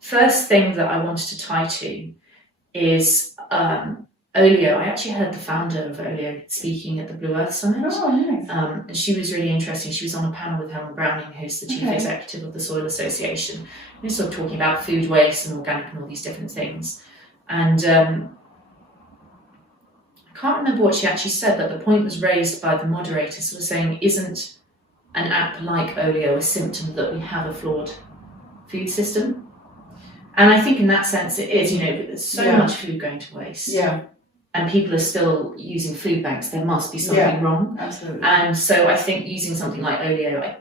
first thing that I wanted to tie to is Olio. I actually heard the founder of Olio speaking at the Blue Earth Summit. Oh, nice. And she was really interesting. She was on a panel with Helen Browning, who's the chief executive of the Soil Association. And we were sort of talking about food waste and organic and all these different things. And I can't remember what she actually said, but the point was raised by the moderator, sort of saying, isn't an app like Olio a symptom that we have a flawed food system? And I think in that sense it is, you know, there's so much food going to waste. Yeah. And people are still using food banks. There must be something wrong. Absolutely. And so I think using something like Olio, I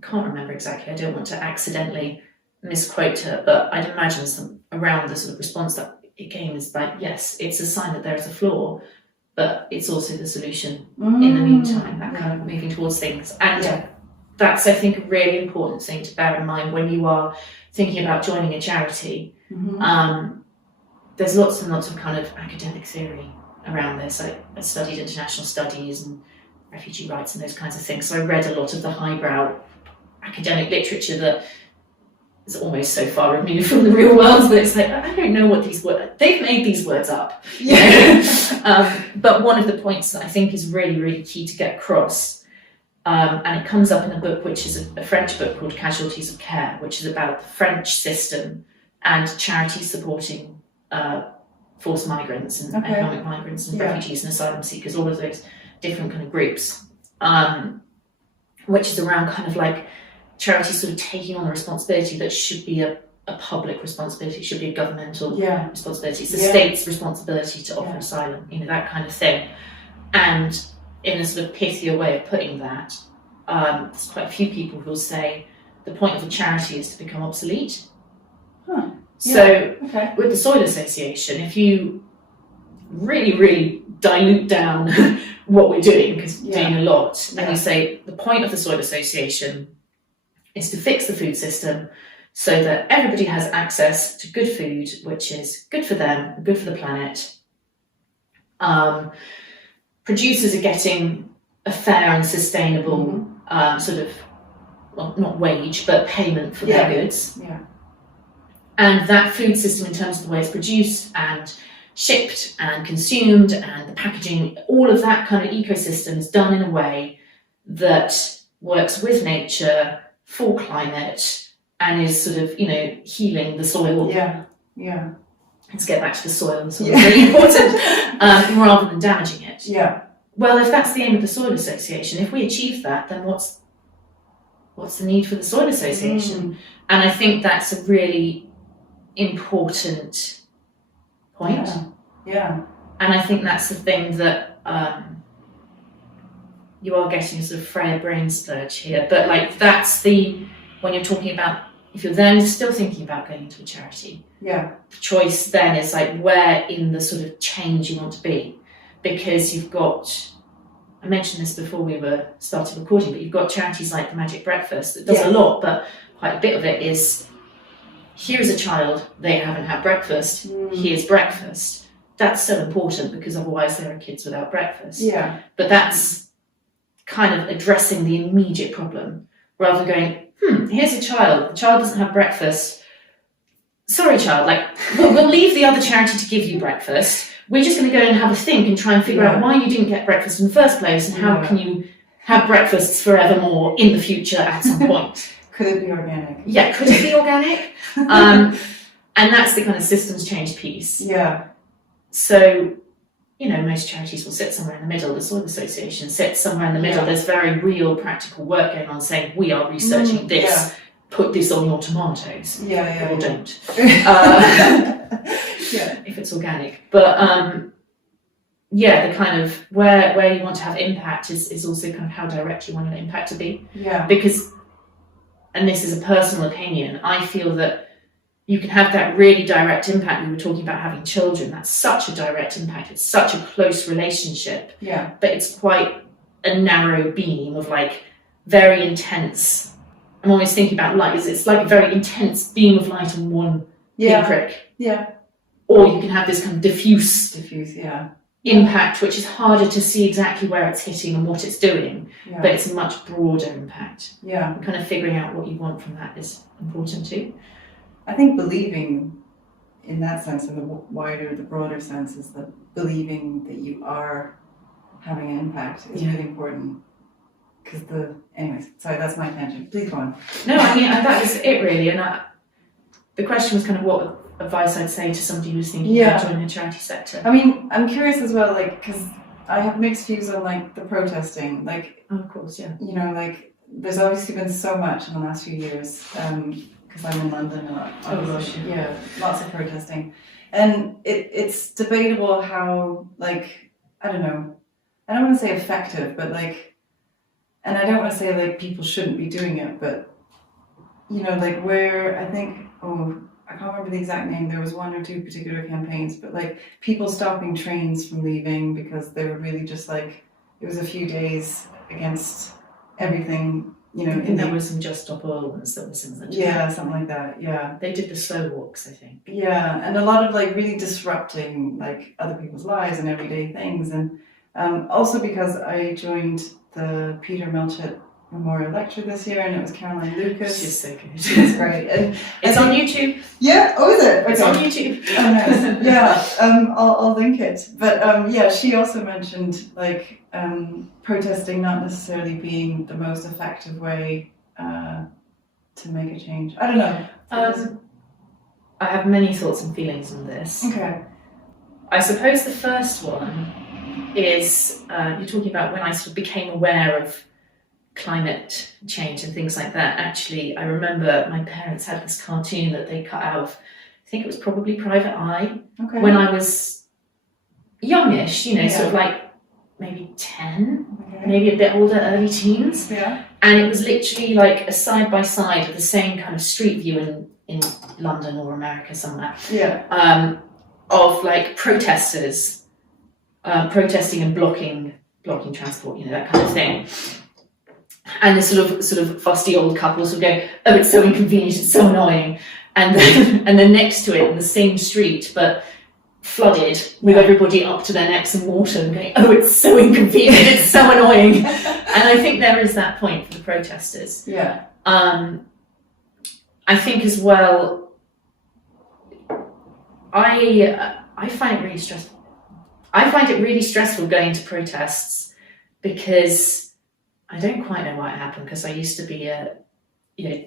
can't remember exactly, I don't want to accidentally misquote her, but I'd imagine some around the sort of response that it came is like, yes, it's a sign that there is a flaw, but it's also the solution in the meantime, that kind of moving towards things. And that's, I think, a really important thing to bear in mind when you are thinking about joining a charity. There's lots and lots of kind of academic theory around this. I studied international studies and refugee rights and those kinds of things. So I read a lot of the highbrow academic literature that is almost so far removed from the real world that it's like, I don't know what these words, they've made these words up. But one of the points that I think is really, really key to get across, and it comes up in a book which is a French book called Casualties of Care, which is about the French system and charities supporting forced migrants and economic migrants and refugees and asylum seekers, all of those different kind of groups, which is around kind of like charities sort of taking on the responsibility that should be a public responsibility, should be a governmental responsibility. It's the state's responsibility to offer asylum, you know, that kind of thing. And in a sort of pithier way of putting that, there's quite a few people who will say the point of a charity is to become obsolete. So with the Soil Association, if you really, really dilute down what we're doing, because we're doing a lot, and you say the point of the Soil Association is to fix the food system so that everybody has access to good food, which is good for them, good for the planet. Producers are getting a fair and sustainable sort of, well, not wage, but payment for their goods. And that food system, in terms of the way it's produced and shipped and consumed and the packaging, all of that kind of ecosystem is done in a way that works with nature, for climate, and is sort of, you know, healing the soil. Let's get back to the soil. It's really important, rather than damaging it. Well, if that's the aim of the Soil Association, if we achieve that, then what's the need for the Soil Association? And I think that's a really important point. And I think that's the thing that you are getting a sort of Freya brain splurge here, but like that's when you're talking about, if you're then still thinking about going into a charity, the choice then is like where in the sort of change you want to be, because you've got, I mentioned this before we were started recording, but you've got charities like the Magic Breakfast that does a lot, but quite a bit of it is, here is a child, they haven't had breakfast, here's breakfast. That's so important because otherwise there are kids without breakfast. Yeah. But that's kind of addressing the immediate problem rather than going, here's a child, the child doesn't have breakfast. Sorry, child, like, we'll leave the other charity to give you breakfast. We're just going to go and have a think and try and figure out why you didn't get breakfast in the first place and how can you have breakfasts forevermore in the future at some point. Could it be organic? Yeah, could it be organic? And that's the kind of systems change piece. Yeah. So, you know, most charities will sit somewhere in the middle. The Soil Association sits somewhere in the middle. There's very real practical work going on saying, we are researching this. Yeah. Put this on your tomatoes. Or don't. If it's organic. But the kind of where you want to have impact is also kind of how direct you want your impact to be. Yeah. Because, and this is a personal opinion, I feel that you can have that really direct impact. We were talking about having children. That's such a direct impact. It's such a close relationship. Yeah. But it's quite a narrow beam of like very intense. I'm always thinking about light. It's like a very intense beam of light on one pinprick. Yeah. Or you can have this kind of diffuse impact, which is harder to see exactly where it's hitting and what it's doing, but it's a much broader impact. Yeah. And kind of figuring out what you want from that is important too. I think believing in that sense, in the broader sense, is that believing that you are having an impact is really important. Because anyways, sorry, that's my tangent. Please go on. No, I mean, that was it really. And the question was kind of what advice I'd say to somebody who's thinking about joining the charity sector. I mean, I'm curious as well, like, because I have mixed views on like the protesting. Like, of course, yeah. You know, like, there's obviously been so much in the last few years. Because I'm in London a lot. Yeah, lots of protesting. And it's debatable how, like, I don't want to say effective, but like, and I don't want to say like people shouldn't be doing it, but, you know, like where I think, I can't remember the exact name, there was one or two particular campaigns, but like people stopping trains from leaving because they were really just like, it was a few days against everything. You know, and there was some Just Stop Oil ones that were similar to that. Something like that, yeah. They did the slow walks, I think. Yeah, and a lot of like really disrupting like other people's lives and everyday things. And also because I joined the Peter Melchett Memorial Lecture this year, and it was Caroline Lucas. She's so good. She's great. And it's on YouTube. Yeah, is it? Okay. It's on YouTube. Oh, nice. Yeah, I'll link it. But she also mentioned like protesting not necessarily being the most effective way to make a change. I don't know. I have many thoughts and feelings on this. Okay. I suppose the first one is you're talking about when I sort of became aware of climate change and things like that. Actually, I remember my parents had this cartoon that they cut out of, I think it was probably Private Eye, when I was youngish, you know, sort of like maybe 10, maybe a bit older, early teens. Yeah. And it was literally like a side-by-side of the same kind of street view in London or America somewhere. Yeah. Of like protesters protesting and blocking transport, you know, that kind of thing. And this sort of fusty old couples would go, oh, it's so inconvenient, it's so annoying. And then next to it in the same street, but flooded with everybody up to their necks in water and going, oh, it's so inconvenient, it's so annoying. And I think there is that point for the protesters. Yeah. I think as well, I find it really stressful. I find it really stressful going to protests because I don't quite know why it happened, because I used to be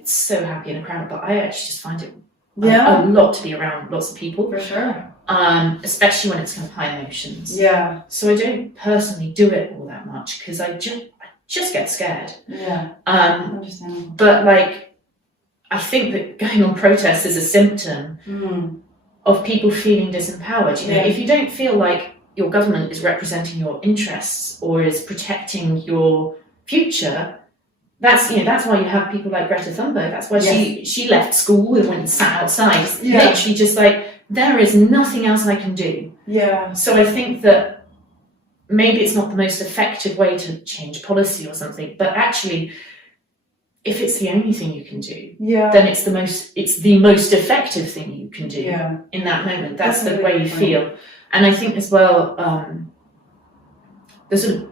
so happy in a crowd, but I actually just find it a lot to be around lots of people. For sure. Especially when it's kind of high emotions. Yeah. So I don't personally do it all that much because I just get scared. Yeah. Understandable. But like, I think that going on protests is a symptom of people feeling disempowered. You know, if you don't feel like your government is representing your interests or is protecting your future, that's why you have people like Greta Thunberg. That's why she left school and went and sat outside. It's literally just like, there is nothing else I can do. Yeah. So I think that maybe it's not the most effective way to change policy or something, but actually, if it's the only thing you can do, then it's the most effective thing you can do in that moment. That's the way you feel. And I think as well, the sort of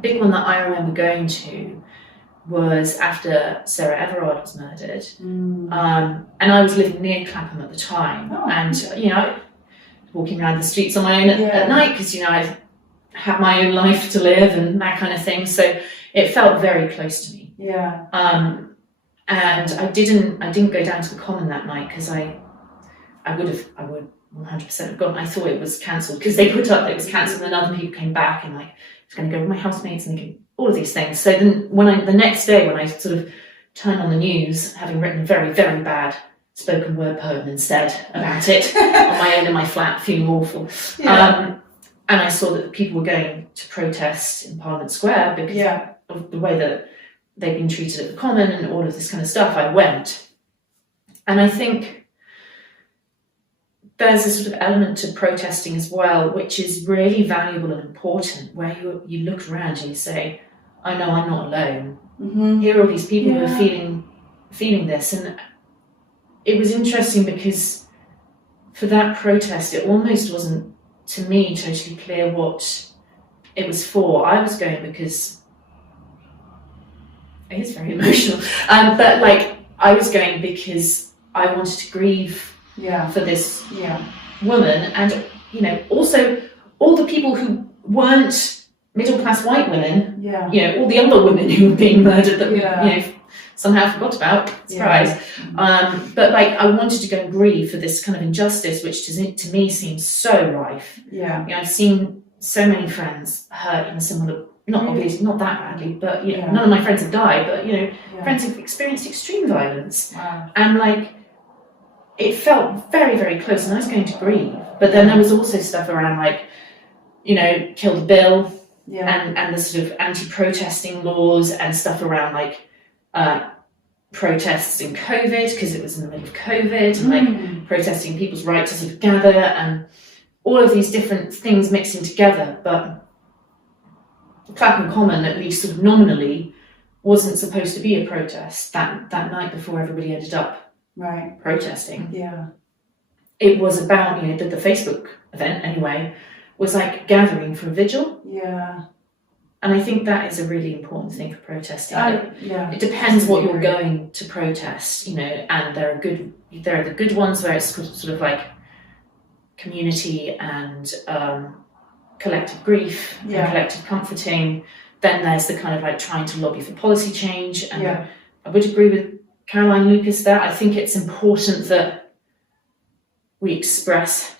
big one that I remember going to was after Sarah Everard was murdered. And I was living near Clapham at the time. And, you know, walking around the streets on my own at night, because, you know, I had my own life to live and that kind of thing. So it felt very close to me. And I didn't go down to the Common that night, because I would 100% have gone. I thought it was cancelled, because they put up that it was cancelled, and then other people came back, and like, I was going to go with my housemates and all of these things. So then the next day when I sort of turned on the news, having written a very, very bad spoken word poem instead about it on my own in my flat, feeling awful. And I saw that people were going to protest in Parliament Square because of the way that they've been treated at the Common and all of this kind of stuff. I went. And I think there's a sort of element to protesting as well, which is really valuable and important, where you look around and you say, I know I'm not alone. Here are all these people who are feeling this. And it was interesting because for that protest, it almost wasn't, to me, totally clear what it was for. I was going because it is very emotional, but like, I was going because I wanted to grieve for this woman, and, you know, also all the people who weren't middle-class white women, you know, all the other women who were being murdered that we, you know, somehow forgot about, surprise. But like, I wanted to go and grieve for this kind of injustice, which to me seems so rife. You know, I've seen so many friends hurt in a similar, obviously not that badly, but, you know, none of my friends have died, but, you know, friends have experienced extreme violence. And like, it felt very, very close, and I was going to grieve. But then there was also stuff around, like, you know, Kill the Bill, and the sort of anti-protesting laws and stuff around, like, protests in COVID, because it was in the middle of COVID, and like protesting people's right to sort of gather, and all of these different things mixing together. But Clapham Common, at least sort of nominally, wasn't supposed to be a protest that night before everybody ended up protesting. It was about, you know, the Facebook event anyway was like gathering for a vigil. And I think that is a really important thing for protesting. It depends what you're going to protest, you know, and there are the good ones where it's sort of like community and collective grief and collective comforting. Then there's the kind of like trying to lobby for policy change. And I would agree with Caroline Lucas there. I think it's important that we express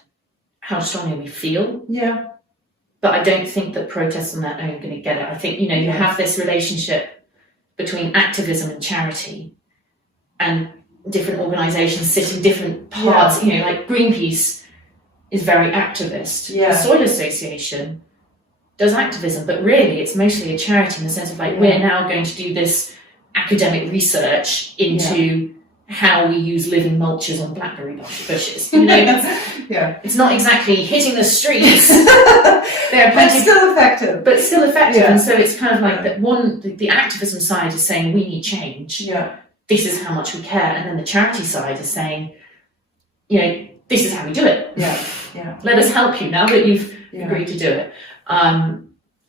how strongly we feel. But I don't think that protests on their own are going to get it. I think, you know, you have this relationship between activism and charity, and different organisations sit in different parts. You know, like Greenpeace is very activist. The Soil Association does activism, but really it's mostly a charity in the sense of like, we're now going to do this academic research into how we use living mulches on blackberry bushes. You know, it's not exactly hitting the streets. But still effective. And so it's kind of like that one, the activism side is saying we need change. This is how much we care. And then the charity side is saying, you know, this is how we do it. Let us help you now that you've agreed to do it.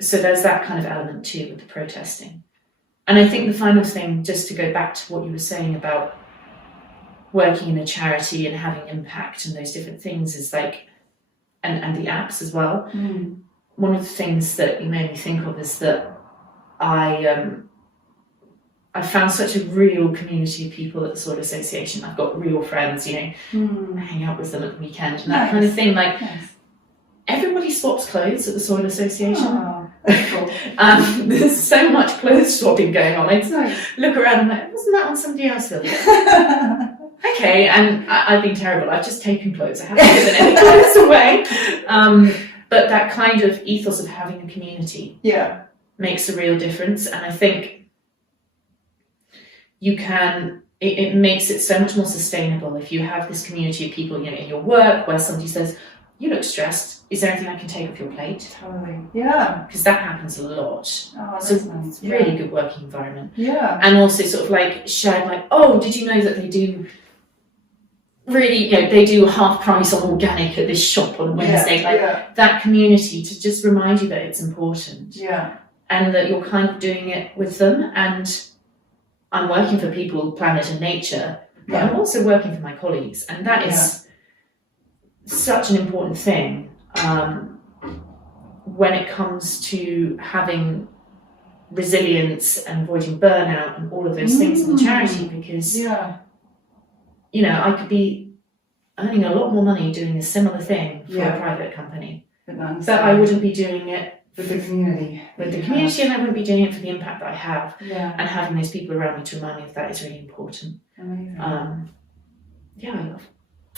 So there's that kind of element too with the protesting. And I think the final thing, just to go back to what you were saying about working in a charity and having impact and those different things, is like, and the apps as well. One of the things that you made me think of is that I found such a real community of people at the Soil Association. I've got real friends, you know, I hang out with them at the weekend and that kind of thing. Like, everybody swaps clothes at the Soil Association. Cool. There's so much clothes swapping going on. I look around and I'm like, wasn't that on somebody else's? Okay, and I've been terrible. I've just taken clothes. I haven't given any clothes away. But that kind of ethos of having a community makes a real difference. And I think you can, it makes it so much more sustainable if you have this community of people, you know, in your work, where somebody says, you look stressed. Is there anything I can take off your plate? Totally. Yeah. Because that happens a lot. Oh, that's So nice. it's really good working environment. Yeah. And also sort of like shared like, oh, did you know that they do really, you know, they do half price on organic at this shop on Wednesday? That community to just remind you that it's important. Yeah. And that you're kind of doing it with them. And I'm working for people, planet and nature, but I'm also working for my colleagues. And that is such an important thing when it comes to having resilience and avoiding burnout and all of those things in the charity, because you know, I could be earning a lot more money doing a similar thing for a private company, but I wouldn't be doing it with the community. And I wouldn't be doing it for the impact that I have. And having those people around me to remind me of that is really important. Amazing.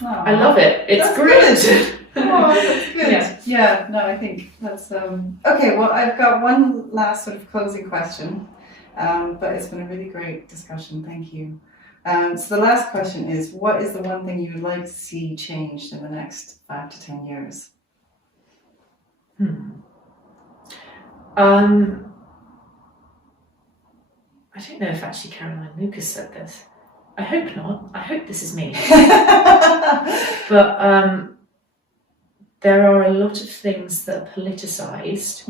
I love it. It's great. Oh, that's good. Yeah, no, I think that's okay. Well, I've got one last sort of closing question, but it's been a really great discussion. Thank you. So the last question is, what is the one thing you would like to see changed in the next 5 to 10 years? I don't know if actually Caroline Lucas said this. I hope not. I hope this is me. But there are a lot of things that are politicised.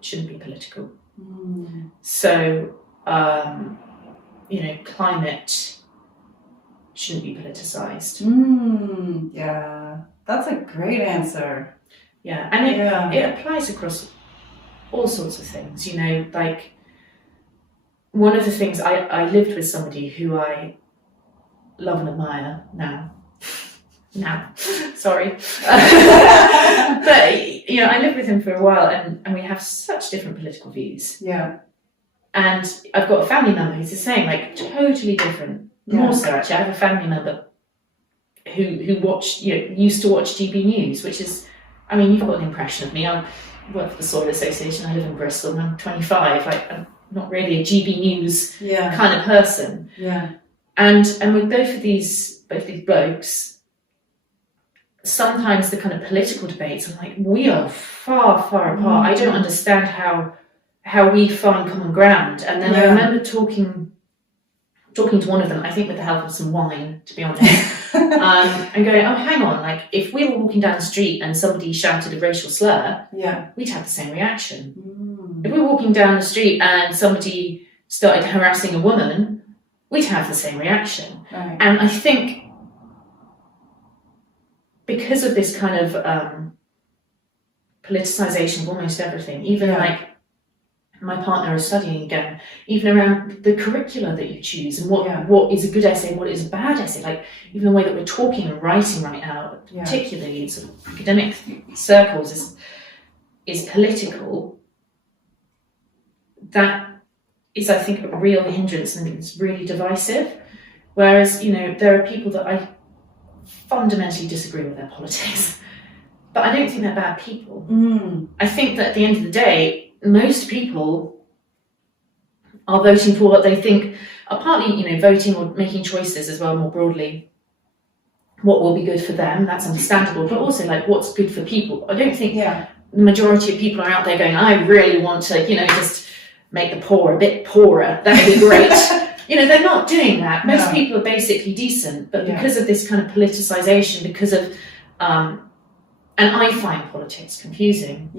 Shouldn't be political. So, you know, climate shouldn't be politicised. Yeah, that's a great answer. Yeah, and it applies across all sorts of things, you know, like one of the things I lived with somebody who I love and admire now, sorry. But, you know, I lived with him for a while and we have such different political views. Yeah. And I've got a family member who's the same, like totally different. More so, actually. I have a family member who watched, you know, used to watch GB News, which is, I mean, you've got an impression of me. I work for the Soil Association. I live in Bristol and I'm 25. Like, I'm not really a GB News kind of person. Yeah. And with both these blokes, sometimes the kind of political debates, I'm like, we are far, far apart. I don't understand how we find common ground. And then I remember talking to one of them, I think with the help of some wine, to be honest, and going, oh, hang on, like if we were walking down the street and somebody shouted a racial slur, we'd have the same reaction. If we were walking down the street and somebody started harassing a woman, we'd have the same reaction. Right. And I think because of this kind of politicization of almost everything, even like my partner is studying again, even around the curricula that you choose and what is a good essay, what is a bad essay, like even the way that we're talking and writing right now, particularly in sort of academic circles, is political. That is, I think, a real hindrance and it's really divisive. Whereas, you know, there are people that I fundamentally disagree with their politics, but I don't think they're bad people. I think that at the end of the day, most people are voting for what they think are partly, you know, voting or making choices as well more broadly. What will be good for them, that's understandable, but also like what's good for people. I don't think the majority of people are out there going, I really want to, you know, just make the poor a bit poorer. That would be great. You know, they're not doing that. Most people are basically decent, but because of this kind of politicization, because of, and I find politics confusing.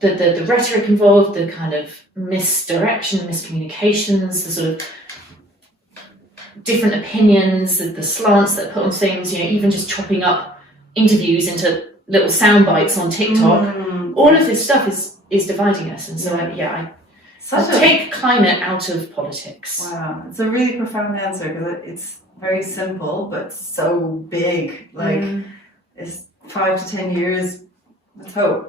The rhetoric involved, the kind of misdirection, miscommunications, the sort of different opinions, the slants that put on things, you know, even just chopping up interviews into little sound bites on TikTok. All of this stuff is dividing us. And so, I take climate out of politics. Wow, it's a really profound answer because it's very simple, but so big. Like, it's 5 to 10 years, let's hope.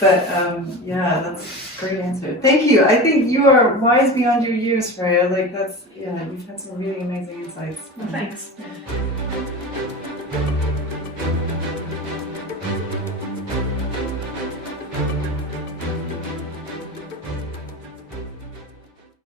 But that's a great answer. Thank you. I think you are wise beyond your years, Freya. Like, that's, you've had some really amazing insights. Well, thanks.